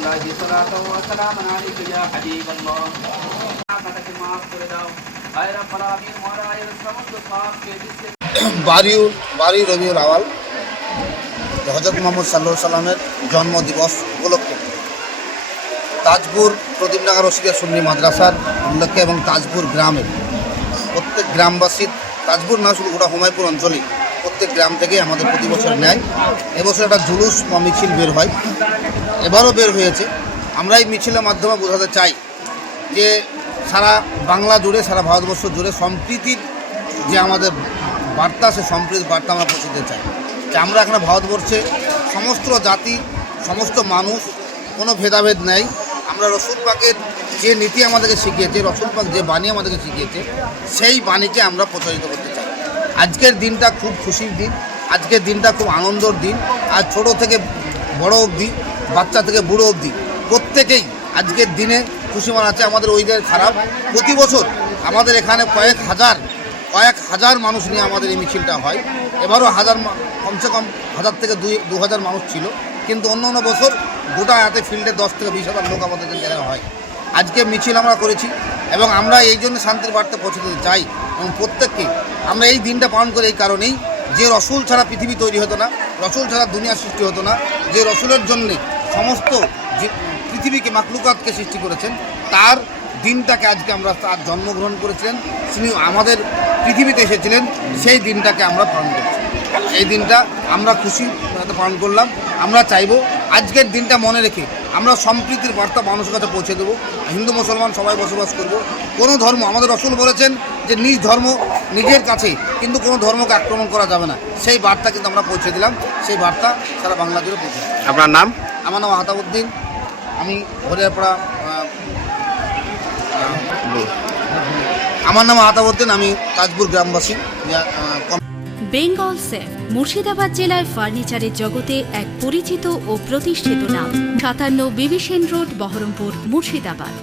الله صلاة وسلام عليك يا حبيب الله আমাকে মাফ করে দাও আয় রব্বুল আলামিন মহারাজের সমস্ত পাপকে জিসে বারিউল বারি রবিউল আওয়াল হজরত মোহাম্মদ সাল্লাহ সাল্লামের জন্মদিবস উপলক্ষে তাজপুর প্রদীপনগর রশিদিয়া সুন্নি মাদ্রাসার উল্লেখ্যে এবং তাজপুর গ্রামের প্রত্যেক গ্রামবাসীর তাজপুর না শুধু গোটা হুমায়পুর অঞ্চলে প্রত্যেক গ্রাম থেকে আমাদের প্রতি বছর নেয় এবছর একটা জুলুস বা মিছিল বের হয় এবারও বের হয়েছে। আমরা এই মিছিলের মাধ্যমে বোঝাতে চাই যে সারা বাংলা জুড়ে, সারা ভারতবর্ষ জুড়ে সম্প্রীতির যে আমাদের বার্তা, সে সম্প্রীতির বার্তা আমরা পৌঁছে দিতে চাই। যে আমরা এখানে ভারতবর্ষে সমস্ত জাতি, সমস্ত মানুষ, কোনো ভেদাভেদ নেই। আমরা রসুল পাকের যে নীতি আমাদেরকে শিখিয়েছে, রসুল পাক যে বাণী আমাদেরকে শিখিয়েছে, সেই বাণীকে আমরা প্রচারিত করতে চাই। আজকের দিনটা খুব খুশির দিন, আজকের দিনটা খুব আনন্দর দিন, আর ছোট থেকে বড় অবধি বাচ্চা থেকে বুড়ো অবধি। প্রত্যেকেই আজকের দিনে খুশি মানাচ্ছে, আমাদের ওইদের খারাপ। প্রতি বছর আমাদের এখানে কয়েক হাজার কয়েক হাজার মানুষ নিয়ে আমাদের এই মিছিলটা হয়। এবারও হাজার কমসে কম হাজার থেকে দুই, দু হাজার মানুষ ছিল। কিন্তু অন্য অন্য বছর গোটা হাতে ফিল্ডে দশ থেকে বিশ হাজার লোক আমাদের এখানে হয়। আজকে মিছিল আমরা করেছি এবং আমরা এই জন্য শান্তির বার্তা পৌঁছে দিতে চাই এবং প্রত্যেককে। আমরা এই দিনটা পালন করি এই কারণেই যে রসুল ছাড়া পৃথিবী তৈরি হতো না, রসুল ছাড়া দুনিয়া সৃষ্টি হতো না, যে রসুলের জন্যে সমস্ত যে পৃথিবীকে মাকলুকাতকে সৃষ্টি করেছেন, তার দিনটাকে আজকে আমরা তার জন্মগ্রহণ করেছিলেন। তিনি আমাদের পৃথিবীতে এসেছিলেন, সেই দিনটাকে আমরা পালন করছি। এই দিনটা আমরা খুশি পালন করলাম। আমরা চাইব আজকের দিনটা মনে রেখে আমরা সম্প্রীতির বার্তা মানুষের কাছে পৌঁছে দেবো। হিন্দু, মুসলমান সবাই বসবাস করব। কোনো ধর্ম, আমাদের রসুল বলেছেন যে নিজ ধর্ম নিজের কাছে, কিন্তু কোনো ধর্মকে আক্রমণ করা যাবে না। সেই বার্তা কিন্তু আমরা পৌঁছে দিলাম। সেই বার্তা সারা বাংলা জুড়ে পৌঁছে আপনার নাম? আমার নাম আহতাবুদ্দিন। আমি হরিয়ারপাড়া আমার নাম আহতাবুদ্দিন, আমি তাজপুর গ্রামবাসী। বেঙ্গল সেফ, মুর্শিদাবাদ জেলায় ফার্নিচারের জগতে এক পরিচিত ও প্রতিষ্ঠিত নাম। সাতান্ন বিবিসেন রোড, বহরমপুর, মুর্শিদাবাদ।